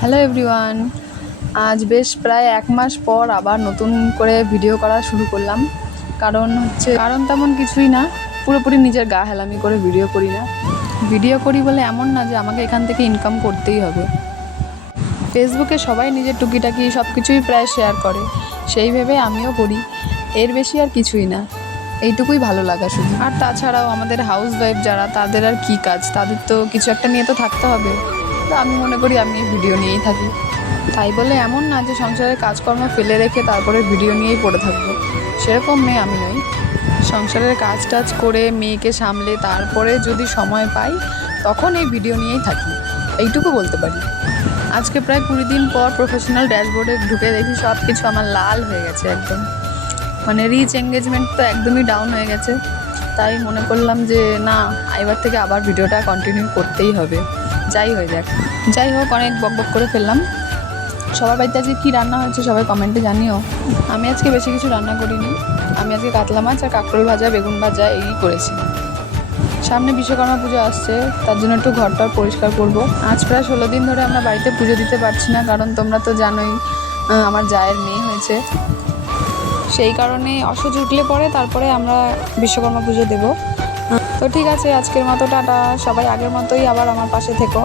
Hello everyone, আজ বেশ প্রায় 1 মাস পর আবার নতুন করে ভিডিও করা শুরু করলাম। কারণ তেমন কিছুই না, পুরোপুরি নিজের গা হেলামি করে ভিডিও করি না। ভিডিও করি বলে এমন না যে আমাকে এখান থেকে ইনকাম করতেই হবে। ফেসবুকে সবাই নিজের টুকিটাকি সব কিছুই প্রায় শেয়ার করে, সেই ভেবে আমিও করি। এর বেশি আর কিছুই না, এইটুকুই ভালো লাগা শুধু। আর তাছাড়াও আমাদের হাউস ওয়াইফ যারা, তাদের আর কী কাজ, তাদের তো কিছু একটা নিয়ে তো থাকতে হবে। তো আমি মনে করি আমি এই ভিডিও নিয়েই থাকি। তাই বলে এমন না যে সংসারের কাজকর্ম ফেলে রেখে তারপরে ভিডিও নিয়েই পড়ে থাকবো, সেরকম মেয়ে আমি নই। সংসারের কাজ টাজ করে মেয়েকে সামলে তারপরে যদি সময় পাই তখন এই ভিডিও নিয়েই থাকি, এইটুকু বলতে পারি। আজকে প্রায় 20 দিন পর প্রফেশনাল ড্যাশবোর্ডে ঢুকে দেখি সব কিছু আমার লাল হয়ে গেছে একদম। মানে রিচ এঙ্গেজমেন্ট তো একদমই ডাউন হয়ে গেছে। তাই মনে করলাম যে না, এবার থেকে আবার ভিডিওটা কন্টিনিউ করতেই হবে, যাই হয়ে যাক। যাই হোক, অনেক বকবক করে ফেললাম। সবার বাড়িতে আজকে কী রান্না হয়েছে সবাই কমেন্টে জানিও। আমি আজকে বেশি কিছু রান্না করিনি। আমি আজকে কাতলা মাছ আর কাঁকরোল ভাজা, বেগুন ভাজা এই করেছি। সামনে বিশ্বকর্মা পুজো আসছে, তার জন্য একটু ঘরটা পরিষ্কার করব। আজ প্রায় 16 দিন ধরে আমরা বাড়িতে পুজো দিতে পারছি না, কারণ তোমরা তো জানোই আমার জায়ের মেয়ে হয়েছে। সেই কারণে অসহ্য উঠলে পরে তারপরে আমরা বিশ্বকর্মা পুজো দেব। তো ঠিক আছে, আজকের মতো টাটা। সবাই আগের মতোই আবার আমার পাশে থেকো।